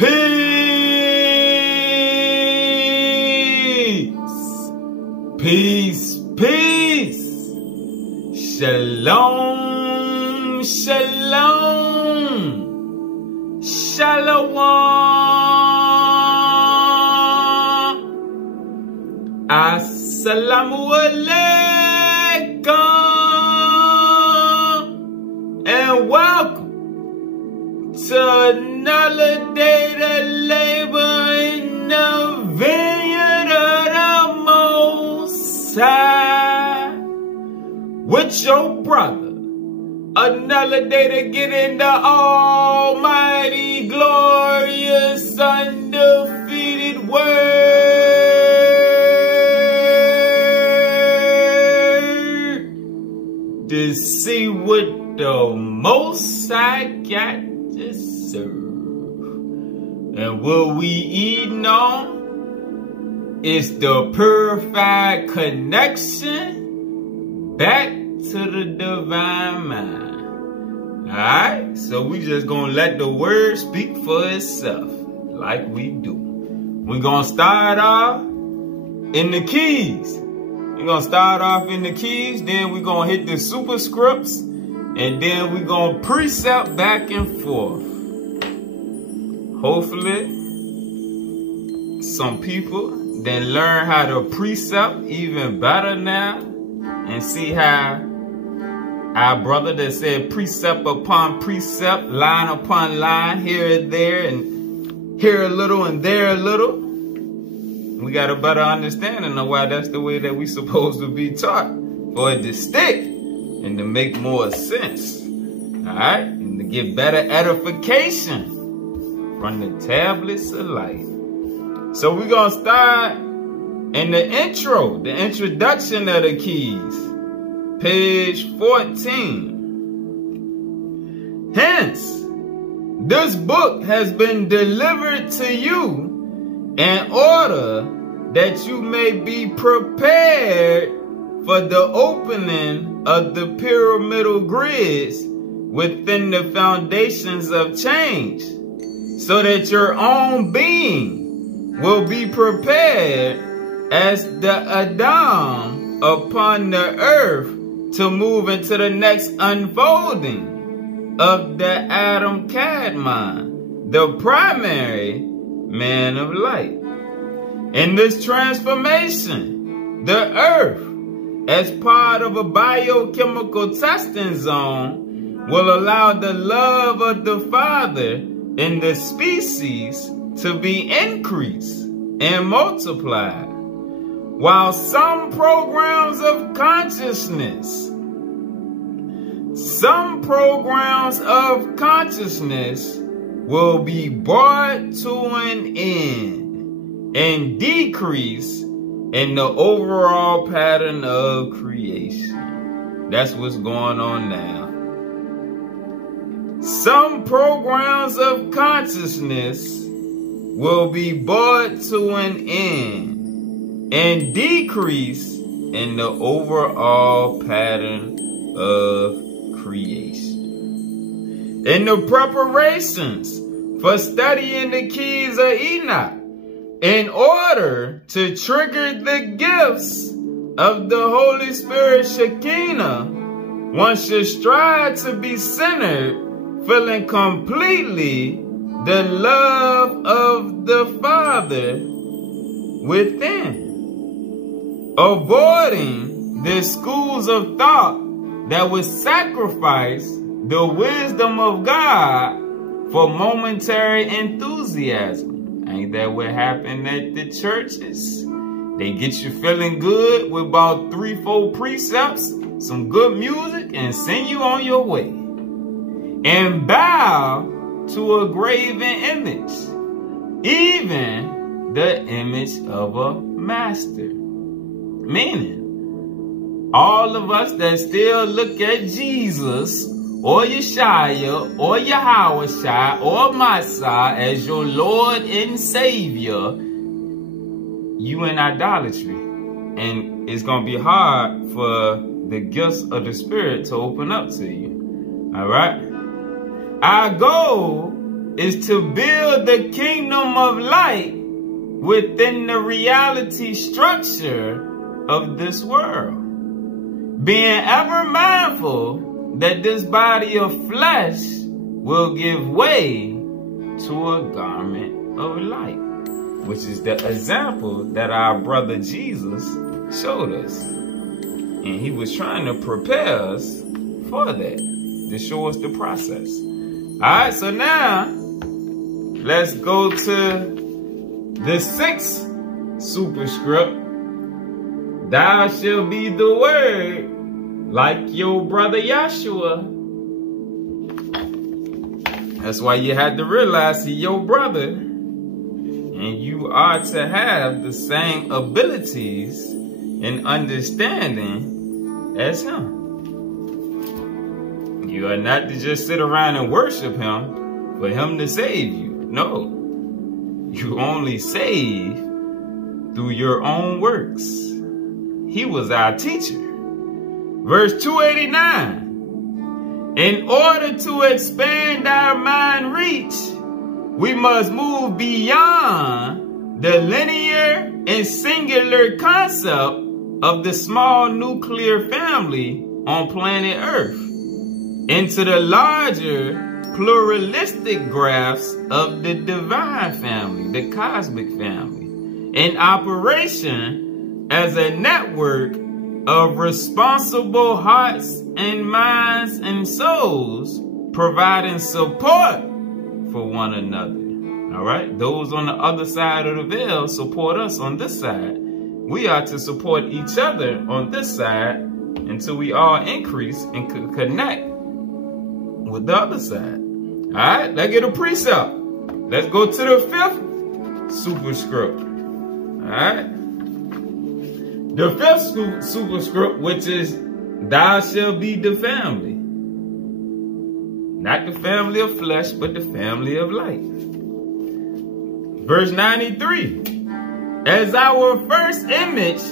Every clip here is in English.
Peace, peace. Shalom, shalom. Shalom. Assalamu alaikum. And welcome to another day to labor in the vineyard of the Most High with your brother. Another day to get in the almighty, glorious, undefeated word to see what the Most High got to serve. And what we eating on is the purified connection back to the divine mind. Alright, so we just gonna let the word speak for itself, like we do. We're gonna start off in the keys. We're gonna start off in the keys, then we're gonna hit the superscripts, and then we're gonna precept back and forth. Hopefully, some people then learn how to precept even better now, and see how our brother that said precept upon precept, line upon line, here and there, and here a little and there a little. We got a better understanding of why that's the way that we supposed to be taught, for it to stick and to make more sense. Alright? And to get better edification from the tablets of light. So we're going to start in the intro, the introduction of the keys. Page 14. Hence, this book has been delivered to you in order that you may be prepared for the opening of the pyramidal grids within the foundations of change, so that your own being will be prepared as the Adam upon the earth to move into the next unfolding of the Adam Kadmon, the primary man of light. In this transformation, the earth, as part of a biochemical testing zone, will allow the love of the Father in the species to be increased and multiplied, while some programs of consciousness will be brought to an end and decrease in the overall pattern of creation. That's what's going on now. Some programs of consciousness will be brought to an end and decrease in the overall pattern of creation. In the preparations for studying the keys of Enoch, in order to trigger the gifts of the Holy Spirit Shekinah, one should strive to be centered, feeling completely the love of the Father within, avoiding the schools of thought that would sacrifice the wisdom of God for momentary enthusiasm. Ain't that what happened at the churches? They get you feeling good with about 3-4 precepts, some good music, and send you on your way. And bow to a graven image, even the image of a master. Meaning, all of us that still look at Jesus or Yeshua or Yahushua or Masa as your Lord and Savior, you in idolatry. And it's going to be hard for the gifts of the Spirit to open up to you. All right? Our goal is to build the kingdom of light within the reality structure of this world, being ever mindful that this body of flesh will give way to a garment of light, which is the example that our brother Jesus showed us. And he was trying to prepare us for that, to show us the process. All right, so now let's go to the 6th superscript. Thou shalt be the word like your brother Yahshua. That's why you had to realize he's your brother. And you are to have the same abilities and understanding as him. You are not to just sit around and worship him for him to save you. No. You only save through your own works. He was our teacher. Verse 289. In order to expand our mind reach, we must move beyond the linear and singular concept of the small nuclear family on planet Earth into the larger pluralistic graphs of the divine family, the cosmic family, in operation as a network of responsible hearts and minds and souls, providing support for one another. All right, those on the other side of the veil support us on this side. We are to support each other on this side until we all increase and connect with the other side. All right, let's get a precept. Let's go to the 5th superscript. All right, the 5th superscript, which is thou shalt be the family. Not the family of flesh, but the family of light. Verse 93. As our first image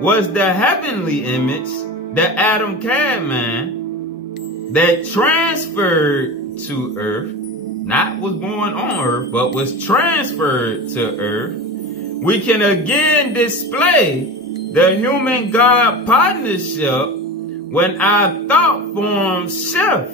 was the heavenly image, the Adam Cadman, that transferred to earth, not was born on earth, but was transferred to earth, we can again display the human-God partnership when our thought forms shift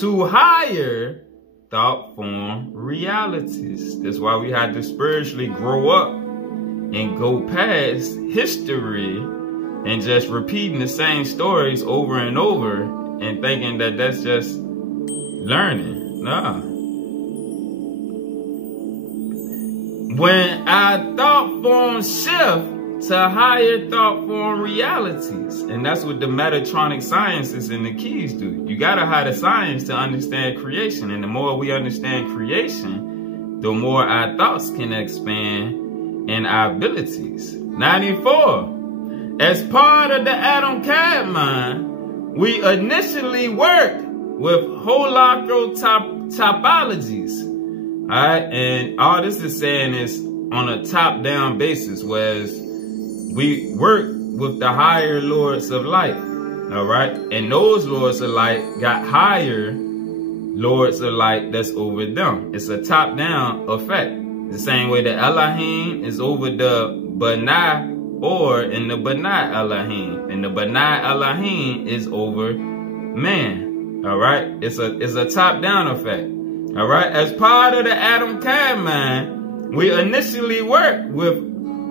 to higher thought form realities. That's why we had to spiritually grow up and go past history and just repeating the same stories over and over and thinking that that's just learning. Nah. When our thought forms shift to higher thought form realities. And that's what the Metatronic sciences and the keys do. You gotta have the science to understand creation. And the more we understand creation, the more our thoughts can expand and our abilities. 94. As part of the Adam Cadman, we initially worked with holacral topologies. Alright, and all this is saying is on a top-down basis, whereas we work with the higher lords of light, all right? And those lords of light got higher lords of light that's over them. It's a top-down effect. The same way that Elohim is over the Banai or in the Banai Elohim. And the Banai Elohim is over man, all right? It's a top-down effect, all right? As part of the Adam Cadman, we initially worked with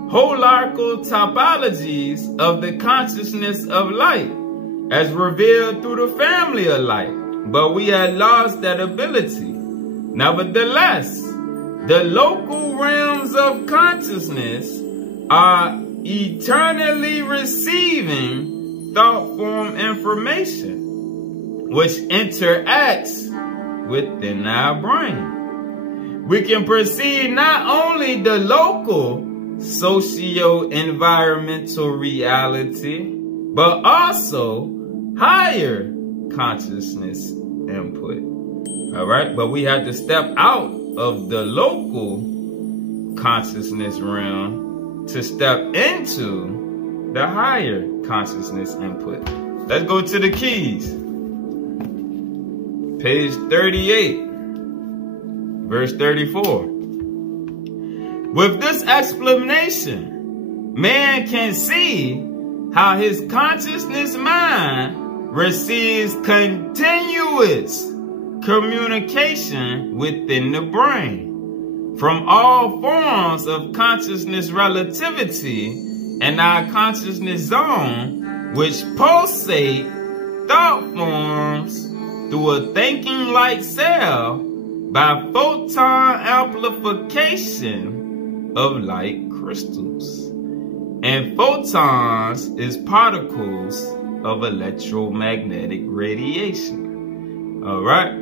holarchical topologies of the consciousness of light as revealed through the family of light, but we had lost that ability. Nevertheless, the local realms of consciousness are eternally receiving thought form information, which interacts within our brain. We can perceive not only the local socio-environmental reality, but also higher consciousness input. All right, but we have to step out of the local consciousness realm to step into the higher consciousness input. Let's go to the keys. Page 38. Verse 34. With this explanation, man can see how his consciousness mind receives continuous communication within the brain from all forms of consciousness relativity and our consciousness zone, which pulsate thought forms through a thinking light cell by photon amplification of light crystals. And photons is particles of electromagnetic radiation. All right.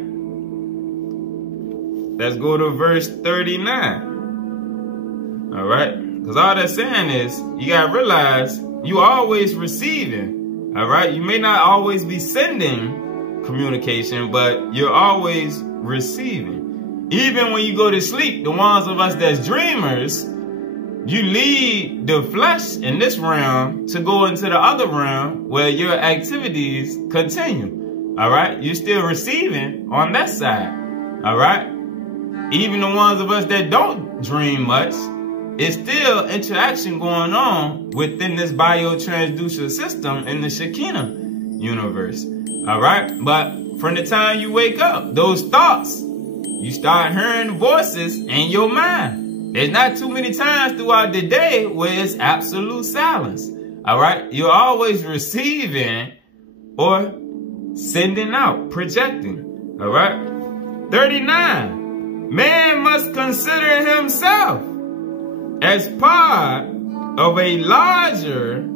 Let's go to verse 39. All right. Because all that's saying is you got to realize you always receiving. All right. You may not always be sending communication, but you're always receiving. Even when you go to sleep, the ones of us that's dreamers, you leave the flesh in this realm to go into the other realm where your activities continue. All right. You're still receiving on that side. All right. Even the ones of us that don't dream much, it's still interaction going on within this biotransducer system in the Shekinah universe. All right. But from the time you wake up, those thoughts, you start hearing voices in your mind. There's not too many times throughout the day where it's absolute silence. All right. You're always receiving or sending out, projecting. All right. 39. Man must consider himself as part of a larger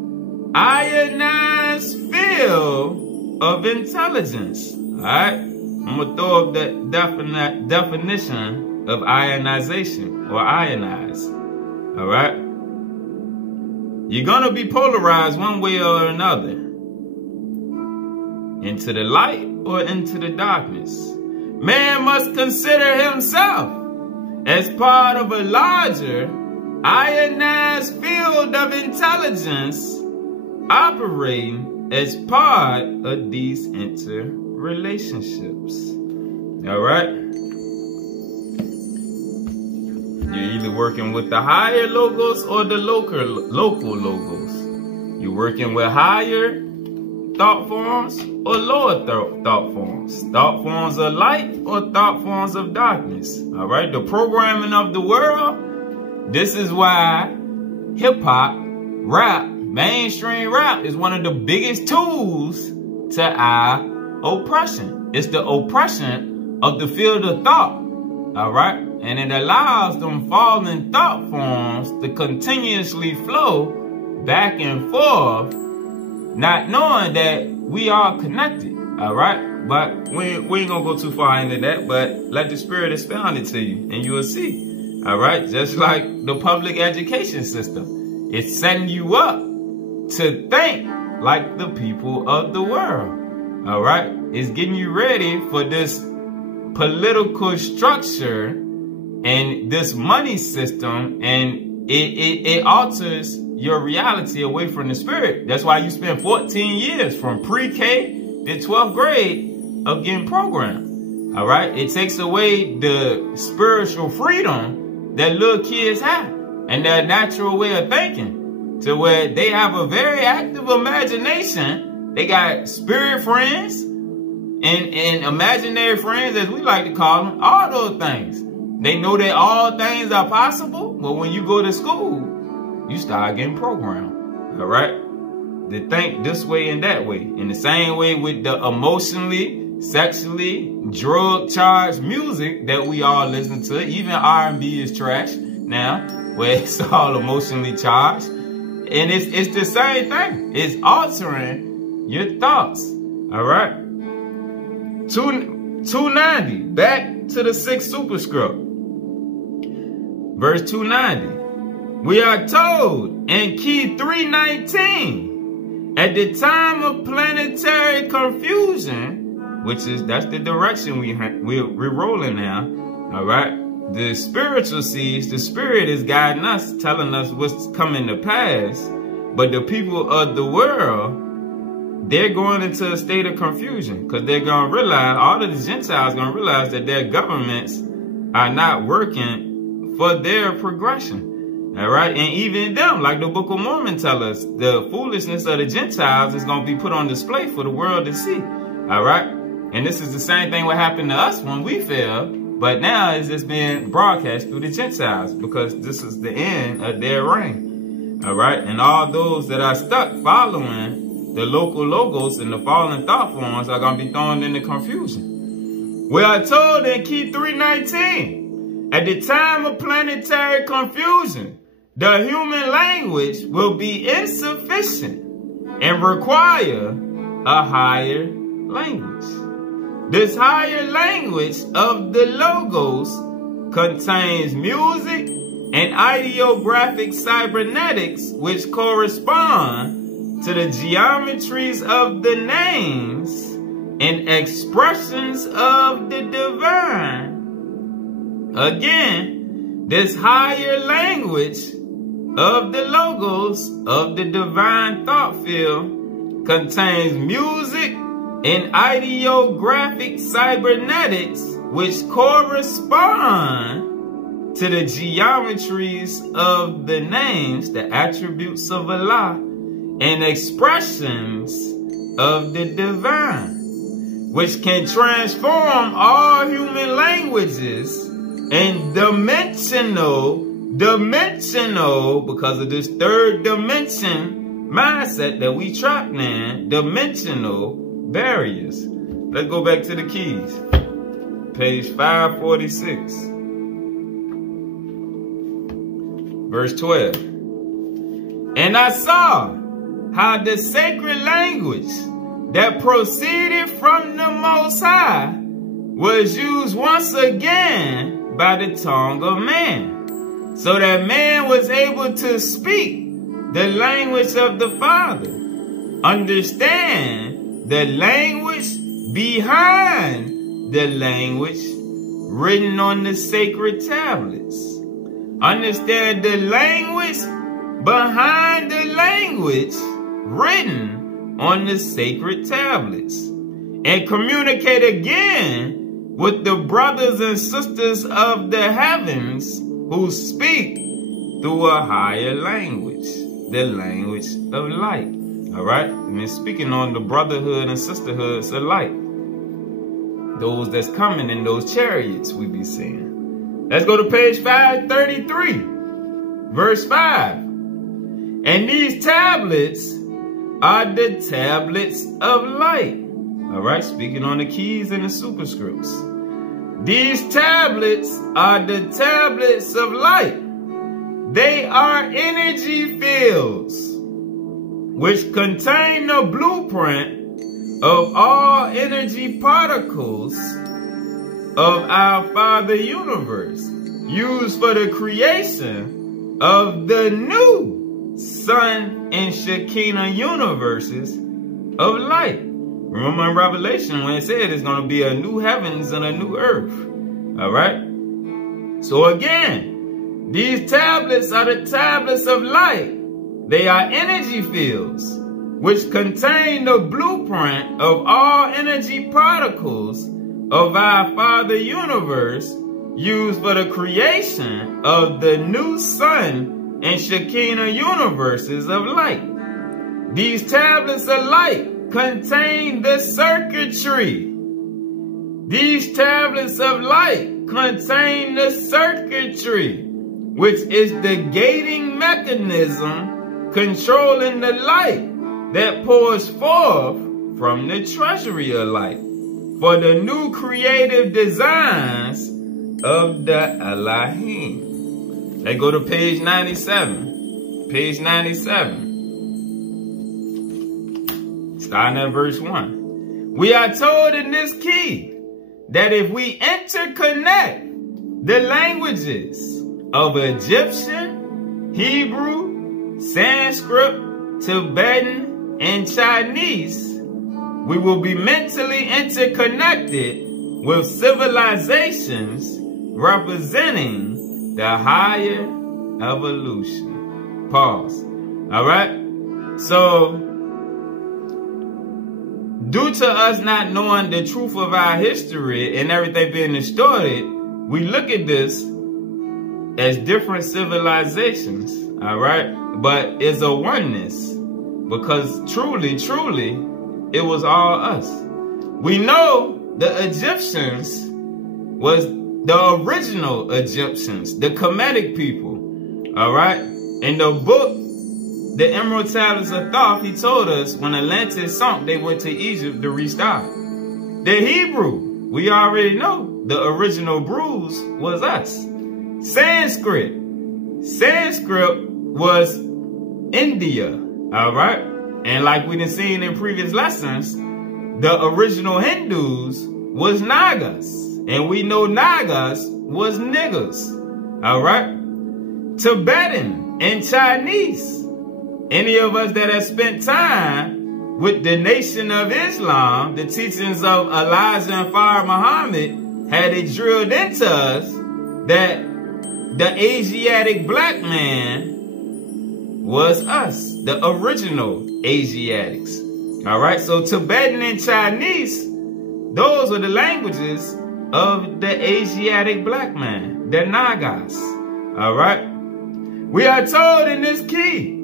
ionized field of intelligence. All right. I'm going to throw up that definition of ionization or ionize. All right. You're going to be polarized one way or another. Into the light or into the darkness. Man must consider himself as part of a larger ionized field of intelligence operating as part of these interrelationships. All right? You're either working with the higher logos or the local logos. You're working with higher thought forms or lower thought forms. Thought forms of light or thought forms of darkness. All right? The programming of the world. This is why hip-hop, rap, mainstream rap is one of the biggest tools to our oppression. It's the oppression of the field of thought. All right? And it allows them falling thought forms to continuously flow back and forth, not knowing that we are connected. All right? But we ain't going to go too far into that, but let the Spirit expound it to you and you will see. All right? Just like the public education system. It's setting you up to think like the people of the world. All right? It's getting you ready for this political structure and this money system, and it alters your reality away from the Spirit. That's why you spend 14 years from pre-K to 12th grade of getting programmed. All right? It takes away the spiritual freedom that little kids have and their natural way of thinking, to where they have a very active imagination. They got spirit friends and imaginary friends, as we like to call them, all those things. They know that all things are possible, but when you go to school, you start getting programmed. All right? To think this way and that way. In the same way with the emotionally, sexually, drug-charged music that we all listen to. Even R&B is trash now, where it's all emotionally charged. And it's the same thing. It's altering your thoughts. All right? 290. Back to the 6th superscript. Verse 290. We are told in key 319, at the time of planetary confusion, that's the direction we're rolling now. All right. The spiritual seeds, the Spirit is guiding us, telling us what's coming to pass. But the people of the world, they're going into a state of confusion, because they're going to realize, all of the Gentiles going to realize that their governments are not working for their progression. All right. And even them, like the Book of Mormon tell us, the foolishness of the Gentiles is going to be put on display for the world to see. All right. And this is the same thing what happened to us when we fell. But now it's just being broadcast through the Gentiles because this is the end of their reign. All right. And all those that are stuck following the local logos and the fallen thought forms are going to be thrown into confusion. We are told in Key 319, at the time of planetary confusion, the human language will be insufficient and require a higher language. This higher language of the logos contains music and ideographic cybernetics which correspond to the geometries of the names and expressions of the divine. Again, this higher language of the logos of the divine thought field contains music and ideographic cybernetics which correspond to the geometries of the names, the attributes of Allah, and expressions of the divine, which can transform all human languages and dimensional, because of this third dimension mindset that we trapped in, dimensional barriers. Let's go back to the keys. Page 546. Verse 12. And I saw how the sacred language that proceeded from the Most High was used once again by the tongue of man, so that man was able to speak the language of the Father, understand the language behind the language written on the sacred tablets, understand the language behind the language written on the sacred tablets, and communicate again with the brothers and sisters of the heavens who speak through a higher language, the language of light. All right? And it's speaking on the brotherhood and sisterhoods of light. Those that's coming in those chariots we be seeing. Let's go to page 533, verse 5. And these tablets are the tablets of light. All right? Speaking on the keys and the superscripts. These tablets are the tablets of light. They are energy fields which contain the blueprint of all energy particles of our Father Universe, used for the creation of the new Sun and Shekinah universes of light. Remember in Revelation when it said it's going to be a new heavens and a new earth. All right? So again, these tablets are the tablets of light. They are energy fields which contain the blueprint of all energy particles of our Father Universe, used for the creation of the new Sun and Shekinah universes of light. These tablets of light contain the circuitry. These tablets of light contain the circuitry, which is the gating mechanism controlling the light that pours forth from the treasury of light for the new creative designs of the Elohim. Let's go to page 97. Page 97. Starting at verse 1. We are told in this key that if we interconnect the languages of Egyptian, Hebrew, Sanskrit, Tibetan, and Chinese, we will be mentally interconnected with civilizations representing the higher evolution. Pause. All right? So, due to us not knowing the truth of our history and everything being distorted, we look at this as different civilizations, all right? But it's a oneness, because truly, truly, it was all us. We know the Egyptians was the original Egyptians, the Kemetic people, all right? In the book, The Emerald Tablets of Thoth, he told us when Atlantis sunk, they went to Egypt to restart. The Hebrew, we already know the original bruise was us. Sanskrit was India, all right? And like we done seen in previous lessons, the original Hindus was Nagas. And we know Nagas was niggas, all right? Tibetan and Chinese. Any of us that have spent time with the Nation of Islam, the teachings of Elijah and Fire Muhammad, had it drilled into us that the Asiatic black man was us, the original Asiatics. All right, so Tibetan and Chinese, those are the languages of the Asiatic black man, the Nagas. All right, we are told in this key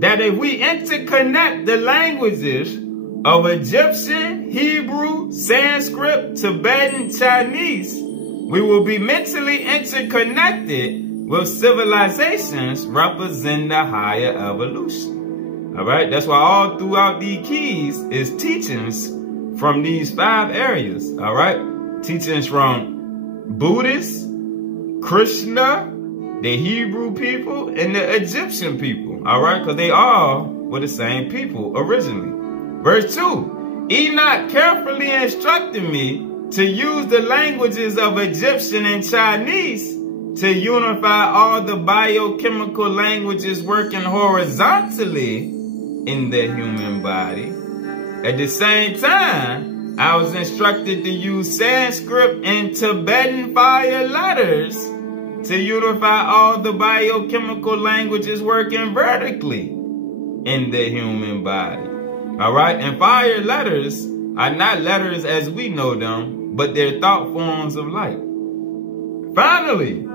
that if we interconnect the languages of Egyptian, Hebrew, Sanskrit, Tibetan, Chinese, we will be mentally interconnected with civilizations representing the higher evolution. All right, that's why all throughout these keys is teachings from these 5 areas. All right, teachings from Buddhists, Krishna, the Hebrew people, and the Egyptian people. All right, because they all were the same people originally. Verse 2, Enoch carefully instructed me to use the languages of Egyptian and Chinese to unify all the biochemical languages working horizontally in the human body. At the same time, I was instructed to use Sanskrit and Tibetan fire letters to unify all the biochemical languages working vertically in the human body. All right, and fire letters are not letters as we know them, but they're thought forms of light. Finally,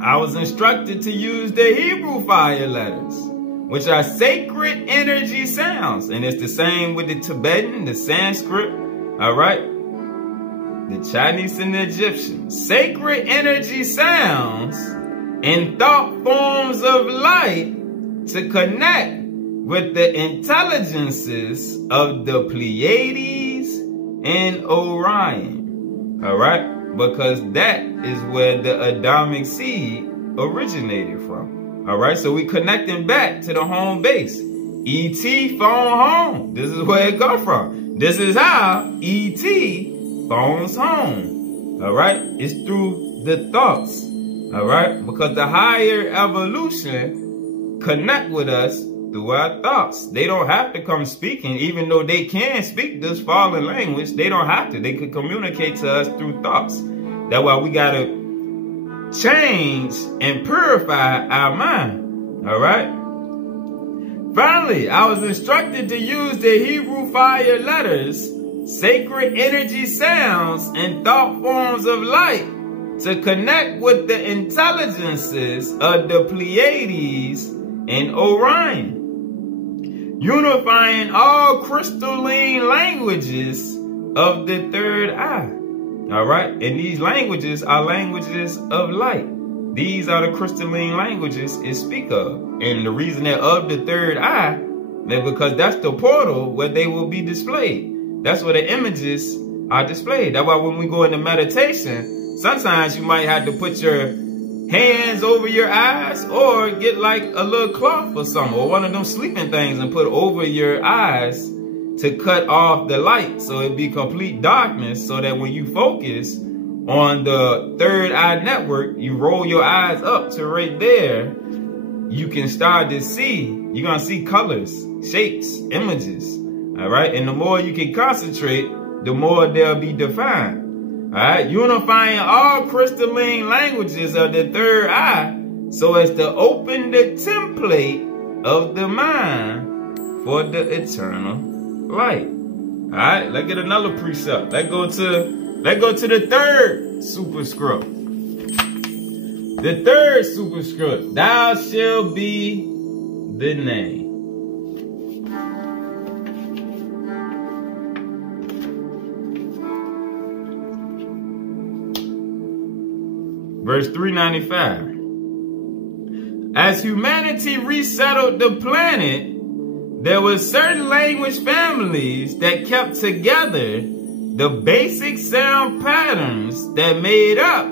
I was instructed to use the Hebrew fire letters, which are sacred energy sounds. And it's the same with the Tibetan, the Sanskrit, all right? The Chinese and the Egyptian. Sacred energy sounds and thought forms of light to connect with the intelligences of the Pleiades and Orion. All right? Because that is where the Adamic seed originated from. All right? So we connecting back to the home base. E.T. phone home. This is where it comes from. This is how E.T. phones home. All right? It's through the thoughts. All right? Because the higher evolution connect with us through our thoughts. They don't have to come speaking, even though they can speak this fallen language. They don't have to. They could communicate to us through thoughts. That's why we got to change and purify our mind. All right? Finally, I was instructed to use the Hebrew fire letters, sacred energy sounds, and thought forms of light to connect with the intelligences of the Pleiades and Orion, unifying all crystalline languages of the third eye. All right? And these languages are languages of light. These are the crystalline languages it speak of. And the reason they're of the third eye is because that's the portal where they will be displayed. That's where the images are displayed. That's why when we go into meditation, sometimes you might have to put your hands over your eyes or get like a little cloth or something, or one of them sleeping things and put over your eyes to cut off the light so it be complete darkness, so that when you focus on the third eye network, you roll your eyes up to right there, you can start to see, you're going to see colors, shapes, images, all right? And the more you can concentrate, the more they'll be defined. All right, unifying all crystalline languages of the third eye so as to open the template of the mind for the eternal light. All right, let's get another precept. Let's go to the third superscript. The third superscript, thou shalt be the name. Verse 395. As humanity resettled the planet, there were certain language families that kept together the basic sound patterns that made up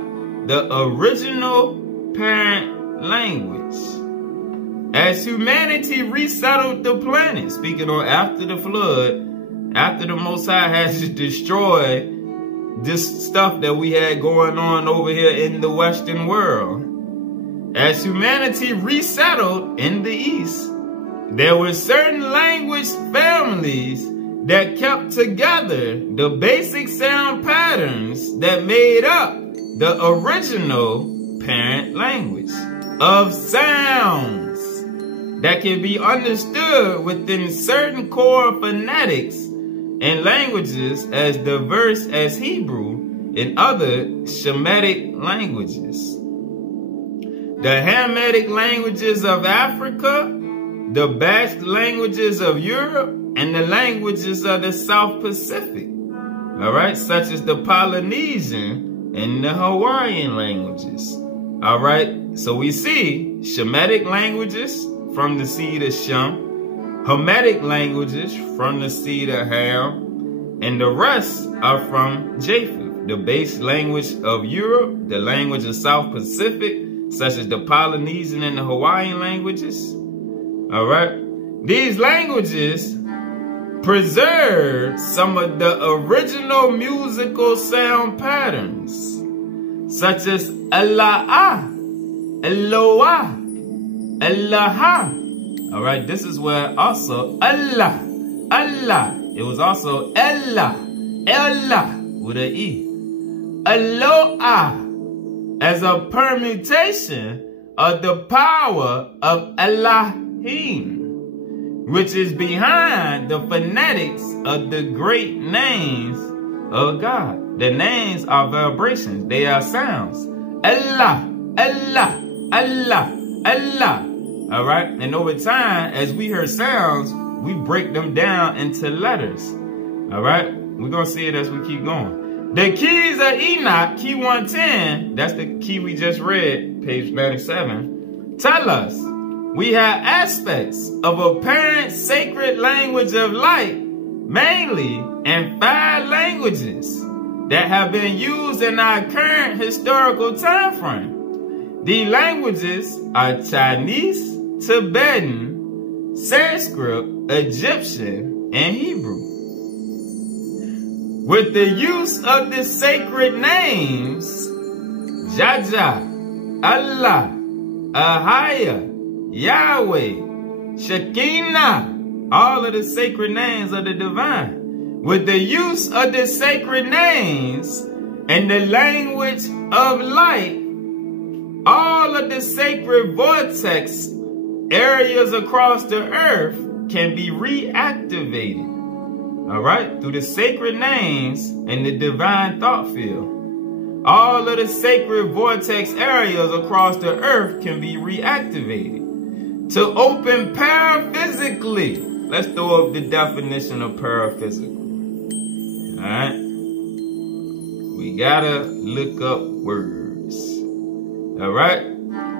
the original parent language. As humanity resettled the planet, speaking on after the flood, after the Most High has to destroy this stuff that we had going on over here in the Western world. As humanity resettled in the East, there were certain language families that kept together the basic sound patterns that made up the original parent language of sounds that can be understood within certain core phonetics and languages as diverse as Hebrew and other Shemitic languages. The Hamitic languages of Africa, the Basque languages of Europe, and the languages of the South Pacific, all right, such as the Polynesian and the Hawaiian languages, all right. So we see Shemitic languages from the seed of Shem, Hamitic languages from the seed of Ham, and the rest are from Japheth, the base language of Europe, the language of South Pacific, such as the Polynesian and the Hawaiian languages. All right. These languages preserve some of the original musical sound patterns, such as Allah, Eloah, Elaha. All right. This is where also Allah, it was also Allah with an E. Eloah, as a permutation of the power of Elohim, which is behind the phonetics of the great names of God. The names are vibrations. They are sounds. Allah, Allah, Allah, Allah. All right? And over time, as we hear sounds, we break them down into letters. All right? We're going to see it as we keep going. The keys of Enoch, key 110, that's the key we just read, page 97, tell us we have aspects of a parent sacred language of light, mainly in 5 languages that have been used in our current historical time frame. The languages are Chinese, Tibetan, Sanskrit, Egyptian, and Hebrew. With the use of the sacred names, Jaja, Allah, Ahaya, Yahweh, Shekinah, all of the sacred names of the divine. With the use of the sacred names and the language of light, all of the sacred vortex areas across the earth can be reactivated. All right, through the sacred names and the divine thought field. All of the sacred vortex areas across the earth can be reactivated. To open paraphysically. Let's throw up the definition of paraphysical. All right. We gotta look up words. All right.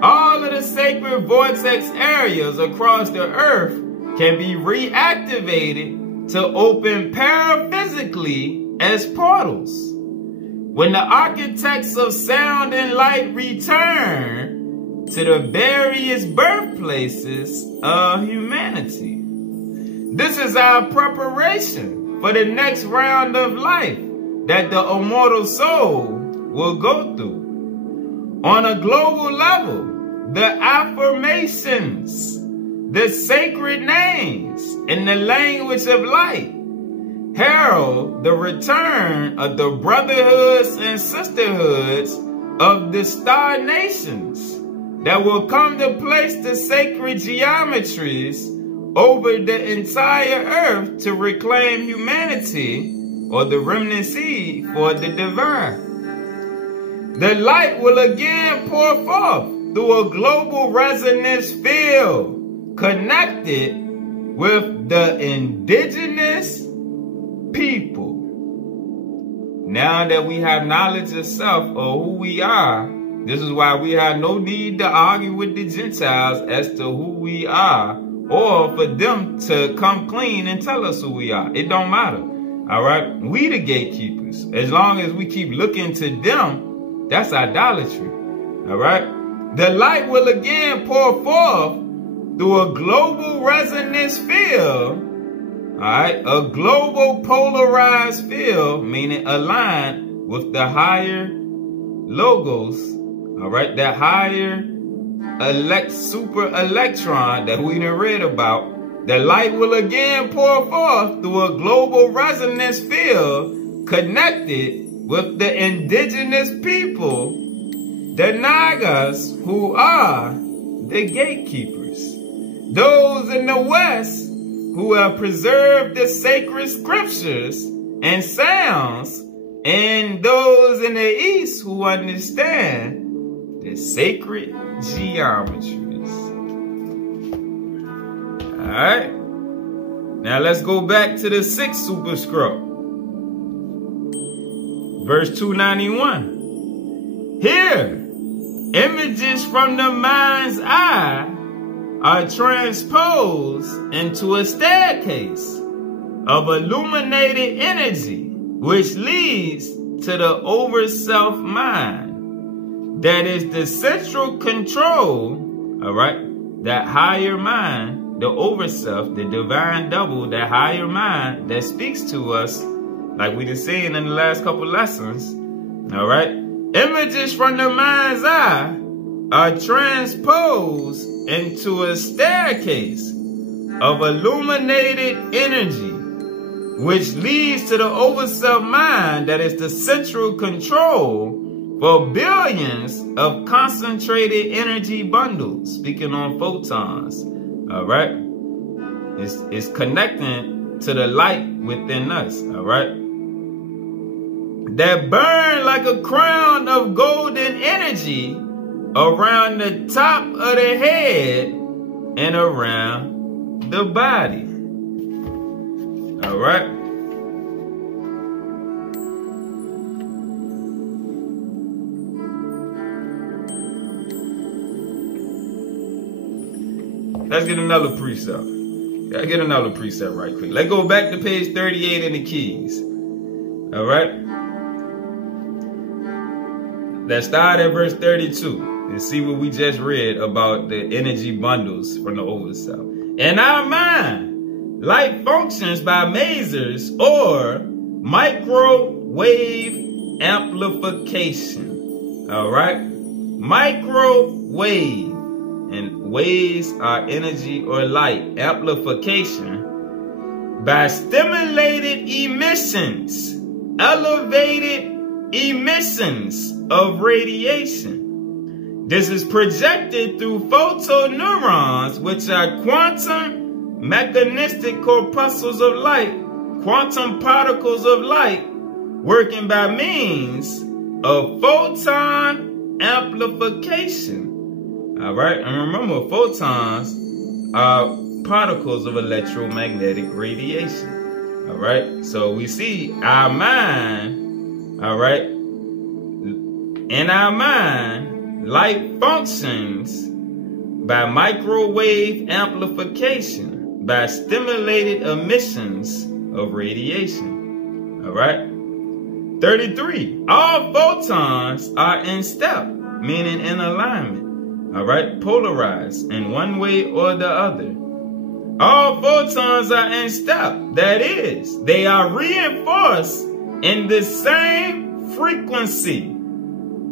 All of the sacred vortex areas across the earth can be reactivated to open paraphysically as portals. When the architects of sound and light return to the various birthplaces of humanity. This is our preparation for the next round of life that the immortal soul will go through. On a global level, the affirmations, the sacred names, and the language of light herald the return of the brotherhoods and sisterhoods of the star nations that will come to place the sacred geometries over the entire earth to reclaim humanity or the remnant seed for the divine. the light will again pour forth through a global resonance field connected with the indigenous people. Now that we have knowledge of self or who we are, this is why we have no need to argue with the Gentiles as to who we are, or for them to come clean and tell us who we are. It don't matter. All right? We the gatekeepers. As long as we keep looking to them, that's idolatry. All right? The light will again pour forth through a global resonance field. All right? A global polarized field, meaning aligned with the higher logos. All right? That higher super electron that we done read about. The light will again pour forth through a global resonance field connected with the indigenous people, the Nagas, who are the gatekeepers. Those in the West who have preserved the sacred scriptures and sounds, and those in the East who understand the sacred geometries. Alright. Now let's go back to the 6th superscript. Verse 291. Here, images from the mind's eye are transposed into a staircase of illuminated energy, which leads to the over-self mind. That is the central control, all right, that higher mind, the over-self, the divine double, that higher mind that speaks to us, like we just seen in the last couple lessons, all right? Images from the mind's eye are transposed into a staircase of illuminated energy, which leads to the over-self mind that is the central control for billions of concentrated energy bundles, speaking on photons, all right? It's connecting to the light within us, all right? That burn like a crown of golden energy around the top of the head and around the body, all right? Let's get another precept. Gotta get another precept right quick. Let's go back to page 38 in the keys. All right. Let's start at verse 32 and see what we just read about the energy bundles from the overself. In our mind, light functions by masers or microwave amplification. All right. Microwave. And waves are energy or light amplification by stimulated emissions, elevated emissions of radiation. This is projected through photoneurons, which are quantum mechanistic corpuscles of light, quantum particles of light, working by means of photon amplification. All right, and remember, photons are particles of electromagnetic radiation. All right, so we see our mind, all right, in our mind, light functions by microwave amplification, by stimulated emissions of radiation. All right, 33, all photons are in step, meaning in alignment. All right, polarized in one way or the other. All photons are in step. That is, they are reinforced in the same frequency.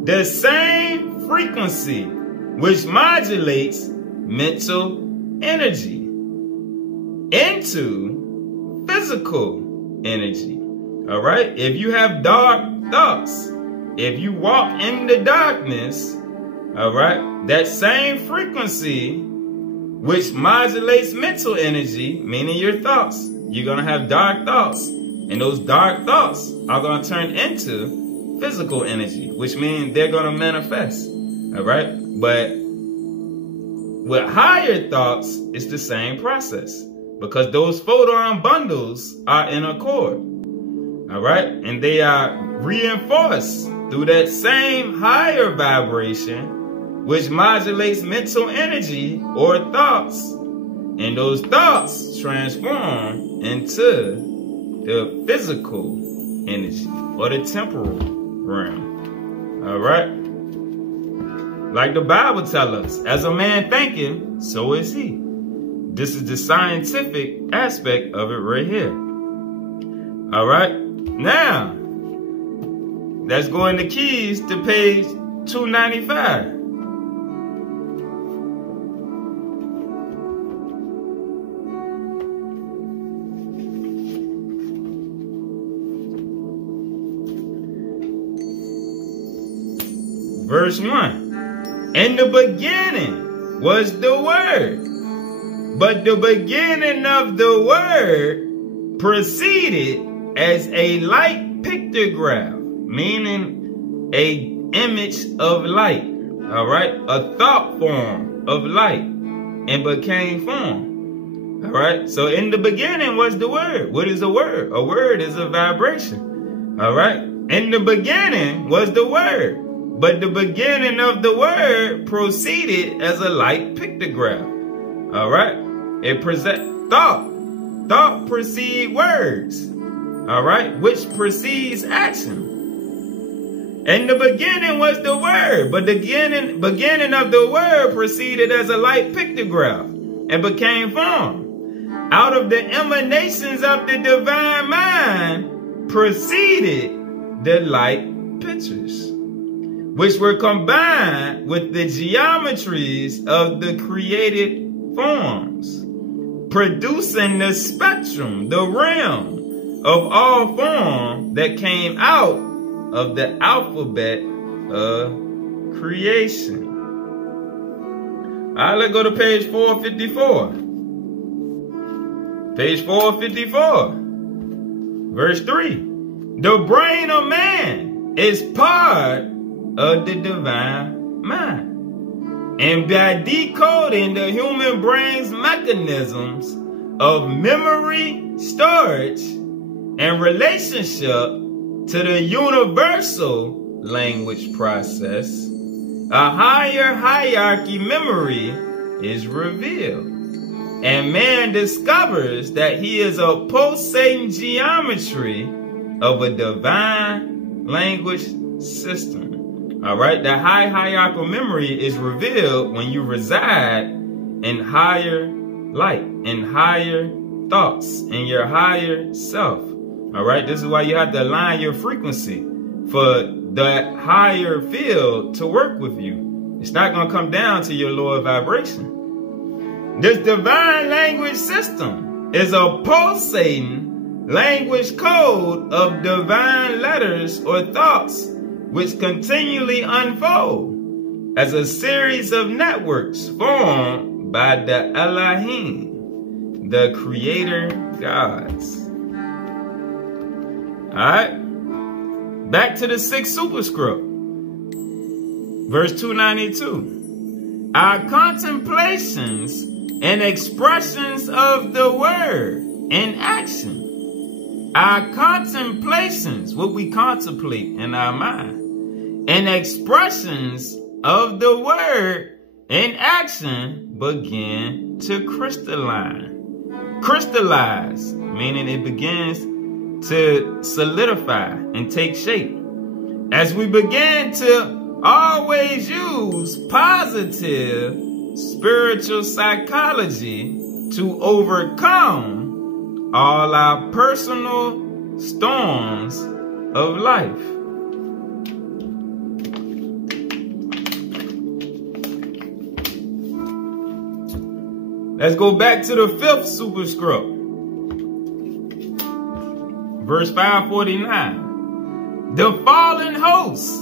The same frequency, which modulates mental energy into physical energy. All right, if you have dark thoughts, if you walk in the darkness, all right, that same frequency which modulates mental energy, meaning your thoughts, you're going to have dark thoughts. And those dark thoughts are going to turn into physical energy, which means they're going to manifest. All right. But with higher thoughts, it's the same process because those photon bundles are in accord. All right. And they are reinforced through that same higher vibration, which modulates mental energy or thoughts. And those thoughts transform into the physical energy or the temporal realm. All right. Like the Bible tells us, as a man thinketh, so is he. This is the scientific aspect of it right here. All right. Now, let's go in the keys to page 295. Verse 1. In the beginning was the Word, but the beginning of the Word proceeded as a light pictograph, meaning a image of light, all right, a thought form of light, and became form, all right. So in the beginning was the Word. What is a word? A word is a vibration, all right. In the beginning was the Word, but the beginning of the Word proceeded as a light pictograph, all right. It present thought precede words, all right, which precedes action. In the beginning was the Word, but the beginning of the Word proceeded as a light pictograph and became form. Out of the emanations of the divine mind proceeded the light pictures, which were combined with the geometries of the created forms, producing the spectrum, the realm of all form that came out of the alphabet of creation. All right, let's go to page 454. Page 454, verse 3. The brain of man is part of the divine mind. And by decoding the human brain's mechanisms of memory, storage, and relationship to the universal language process, a higher hierarchy memory is revealed. And man discovers that he is a pulsating geometry of a divine language system. All right, the high hierarchical memory is revealed when you reside in higher light, in higher thoughts, in your higher self. All right, this is why you have to align your frequency for that higher field to work with you. It's not going to come down to your lower vibration. This divine language system is a pulsating language code of divine letters or thoughts which continually unfold as a series of networks formed by the Elohim, the creator gods. All right, back to the sixth superscript, verse 292. Our contemplations and expressions of the word in action. Our contemplations, what we contemplate in our mind, and expressions of the word in action begin to crystallize, meaning it begins to solidify and take shape. As we begin to always use positive spiritual psychology to overcome all our personal storms of life. Let's go back to the fifth superscript. Verse 549. The fallen hosts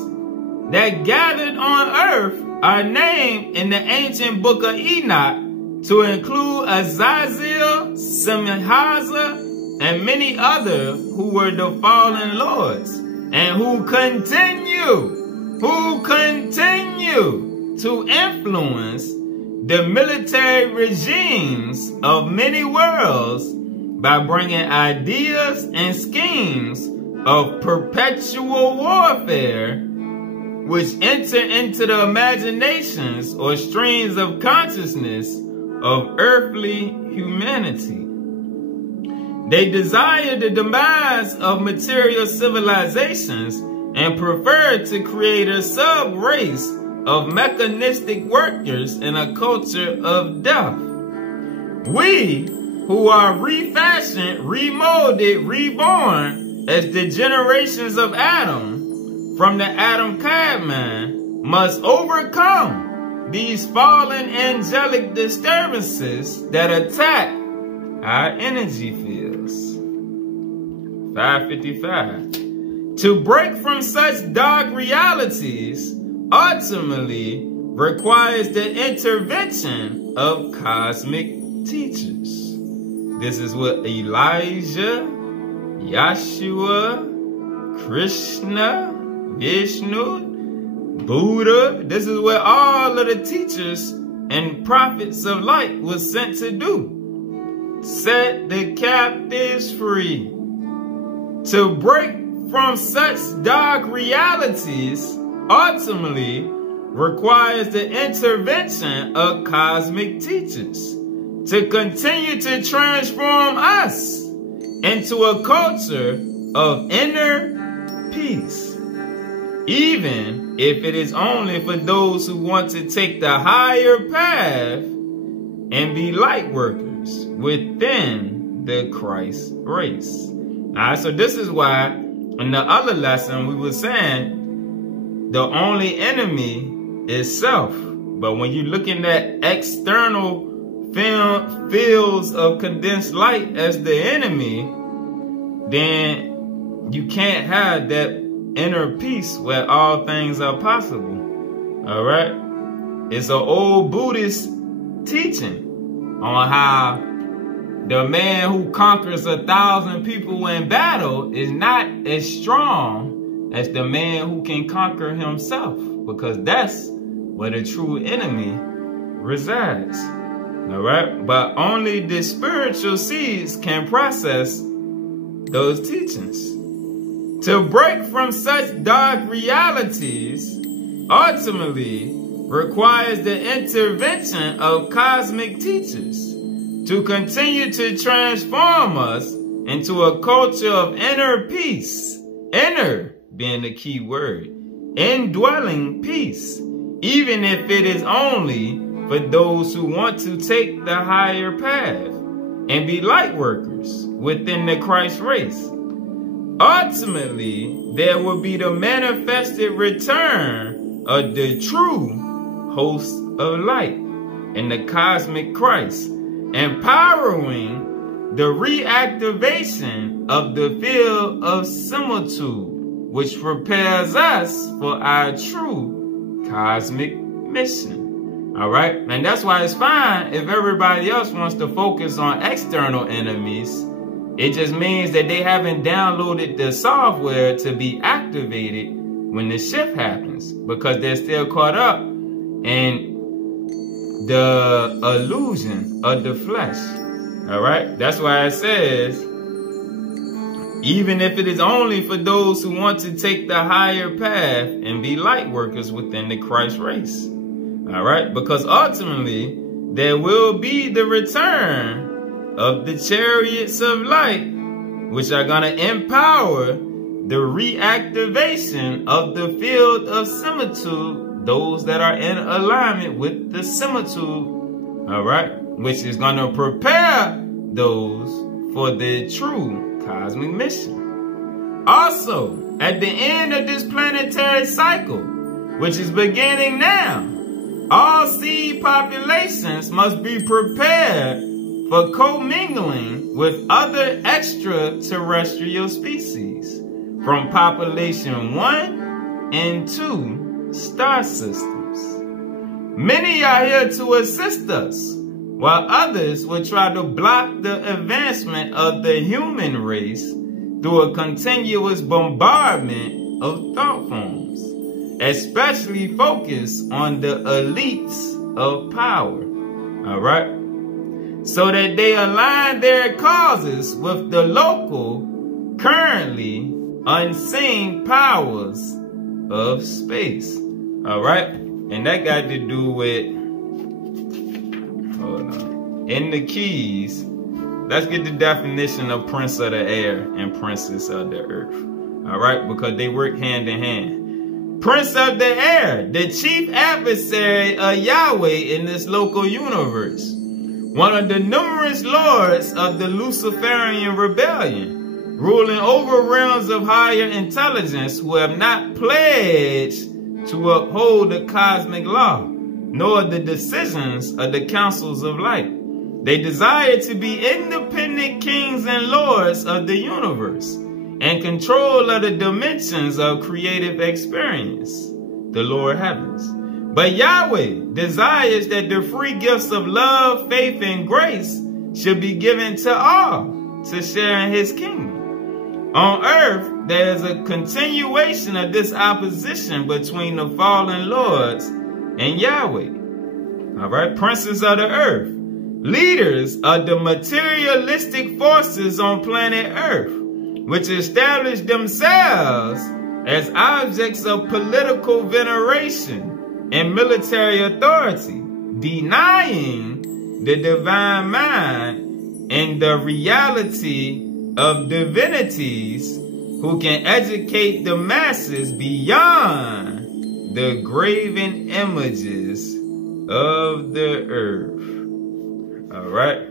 that gathered on earth are named in the ancient book of Enoch to include Azazel, Semhaza, and many other who were the fallen lords. and who continue to influence the military regimes of many worlds by bringing ideas and schemes of perpetual warfare which enter into the imaginations or streams of consciousness of earthly humanity. They desire the demise of material civilizations and prefer to create a sub-race of mechanistic workers in a culture of death. We, who are refashioned, remolded, reborn as the generations of Adam from the Adam Cadman, must overcome these fallen angelic disturbances that attack our energy fields. 555. To break from such dark realities ultimately requires the intervention of cosmic teachers. This is what Elijah, Yeshua, Krishna, Vishnu, Buddha, this is what all of the teachers and prophets of light was sent to do. Set the captives free. To break from such dark realities ultimately requires the intervention of cosmic teachers to continue to transform us into a culture of inner peace, even if it is only for those who want to take the higher path and be light workers within the Christ race. All right, so this is why in the other lesson we were saying the only enemy is self. But when you're looking at external fields of condensed light as the enemy, then you can't have that inner peace where all things are possible. All right? It's an old Buddhist teaching on how the man who conquers 1,000 people in battle is not as strong as the man who can conquer himself, because that's where the true enemy resides. All right? But only the spiritual seeds can process those teachings. To break from such dark realities ultimately requires the intervention of cosmic teachers to continue to transform us into a culture of inner peace. Inner being the key word. Indwelling peace, even if it is only for those who want to take the higher path and be light workers within the Christ race. Ultimately, there will be the manifested return of the true host of light and the cosmic Christ, empowering the reactivation of the field of similitude, which prepares us for our true cosmic mission. All right? And that's why it's fine if everybody else wants to focus on external enemies. It just means that they haven't downloaded the software to be activated when the shift happens, because they're still caught up in the illusion of the flesh. All right? That's why it says, even if it is only for those who want to take the higher path and be light workers within the Christ race. All right? Because ultimately, there will be the return of the chariots of light, which are going to empower the reactivation of the field of similitude, those that are in alignment with the similitude, all right, which is going to prepare those for the true cosmic mission. Also, at the end of this planetary cycle, which is beginning now, all seed populations must be prepared for commingling with other extraterrestrial species from population 1 and 2 star systems. Many are here to assist us, while others will try to block the advancement of the human race through a continuous bombardment of thought forms, especially focused on the elites of power. All right? So that they align their causes with the local, currently unseen powers of space. All right? And that got to do with, hold on, in the keys, let's get the definition of prince of the air and princess of the earth. All right? Because they work hand in hand. Prince of the air, the chief adversary of Yahweh in this local universe. One of the numerous lords of the Luciferian rebellion, ruling over realms of higher intelligence who have not pledged to uphold the cosmic law, nor the decisions of the councils of light. They desire to be independent kings and lords of the universe, and control of the dimensions of creative experience, the lower heavens. But Yahweh desires that the free gifts of love, faith, and grace should be given to all to share in his kingdom. On earth, there is a continuation of this opposition between the fallen lords and Yahweh. All right, princes of the earth, leaders of the materialistic forces on planet earth, which establish themselves as objects of political veneration and military authority, denying the divine mind and the reality of divinities who can educate the masses beyond the graven images of the earth. All right.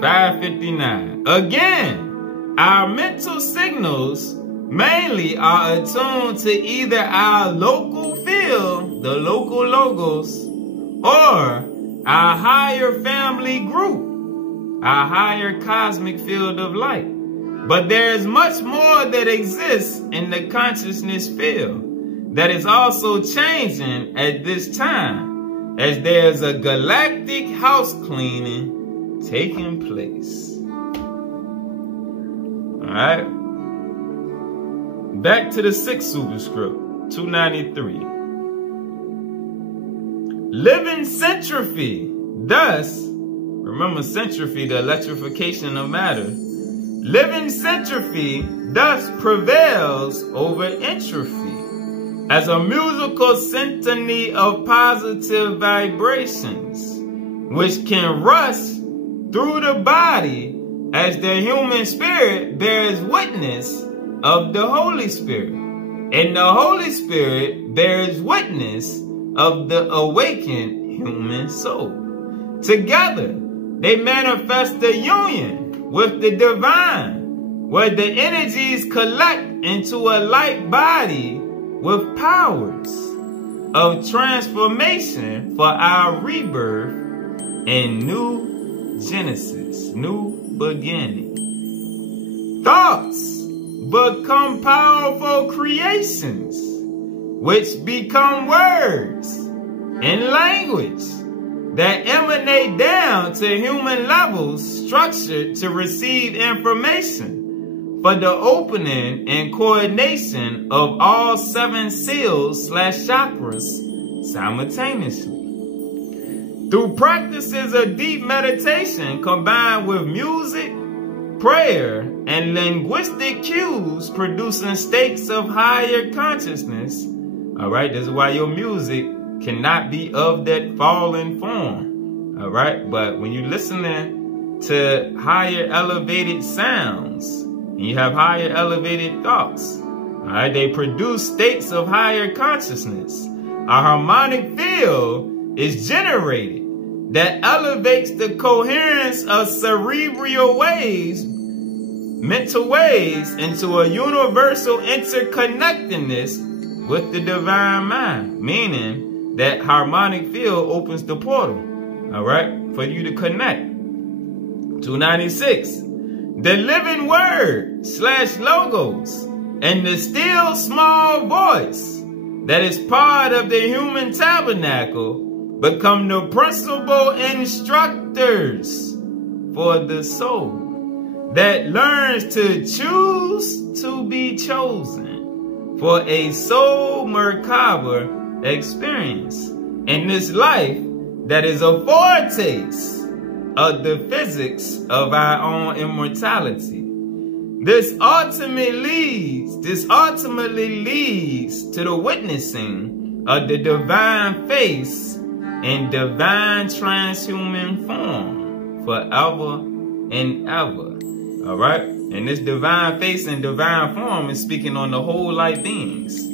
$5.59. Again, our mental signals mainly are attuned to either our local field, the local logos, or our higher family group, our higher cosmic field of light. But there is much more that exists in the consciousness field that is also changing at this time, as there is a galactic house cleaning taking place. Alright. Back to the 6th superscript, 293. Living centropy, thus, remember centropy, the electrification of matter. Living centropy thus prevails over entropy as a musical symphony of positive vibrations, which can rush through the body as the human spirit bears witness of the Holy Spirit, and the Holy Spirit bears witness of the awakened human soul. Together, they manifest the union with the divine, where the energies collect into a light body with powers of transformation for our rebirth and new Genesis, new beginning. Thoughts become powerful creations, which become words and language that emanate down to human levels structured to receive information for the opening and coordination of all 7 seals / chakras simultaneously. Through practices of deep meditation combined with music, prayer, and linguistic cues producing states of higher consciousness. All right, this is why your music cannot be of that fallen form. All right, but when you're listening to higher elevated sounds, and you have higher elevated thoughts, all right, they produce states of higher consciousness. A harmonic field is generated that elevates the coherence of cerebral waves, mental waves, into a universal interconnectedness with the divine mind, meaning that harmonic field opens the portal, all right, for you to connect. 296. The living word / logos and the still small voice that is part of the human tabernacle become the principal instructors for the soul that learns to choose to be chosen for a soul Merkaba experience in this life that is a foretaste of the physics of our own immortality. This ultimately leads to the witnessing of the divine face in divine transhuman form forever and ever. All right? And this divine face and divine form is speaking on the whole light beings.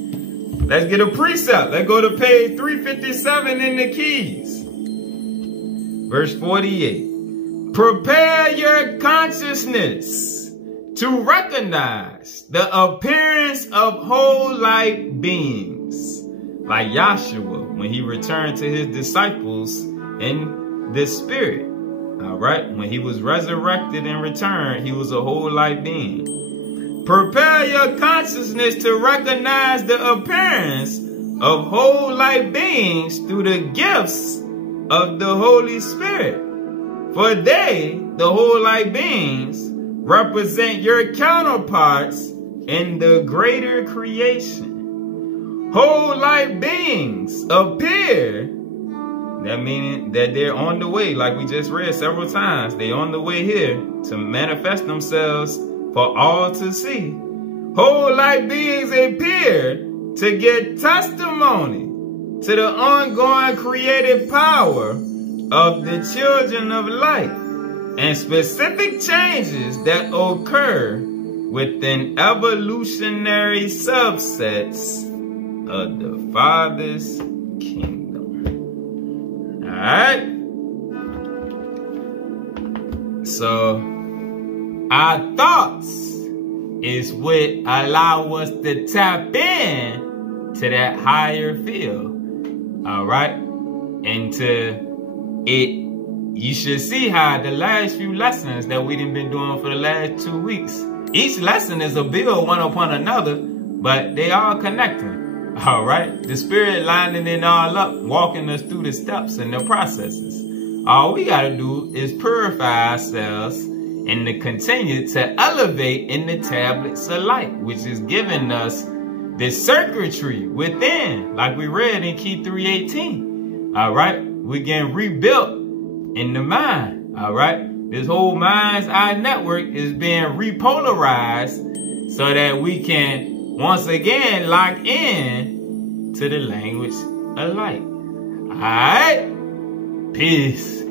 Let's get a precept. Let's go to page 357 in the keys. Verse 48. Prepare your consciousness to recognize the appearance of whole light beings, like Yahshua when he returned to his disciples in the spirit. All right, when he was resurrected and returned, he was a whole light being. Prepare your consciousness to recognize the appearance of whole light beings through the gifts of the Holy Spirit. For they, the whole light beings, represent your counterparts in the greater creation. Whole light beings appear. That meaning that they're on the way, like we just read several times. They're on the way here to manifest themselves for all to see. Whole light beings appear to give testimony to the ongoing creative power of the children of light and specific changes that occur within evolutionary subsets of the Father's kingdom. Alright? So, our thoughts is what allow us to tap in to that higher field. Alright? And you should see how the last few lessons that we've been doing for the last 2 weeks, each lesson is a build one upon another, but they all connecting. All right, the spirit lining it all up, walking us through the steps and the processes. All we got to do is purify ourselves and to continue to elevate in the tablets of light, which is giving us the circuitry within, like we read in key 318. All right, we're getting rebuilt in the mind. All right, this whole mind's eye network is being repolarized so that we can once again lock in to the language of light. All right, peace.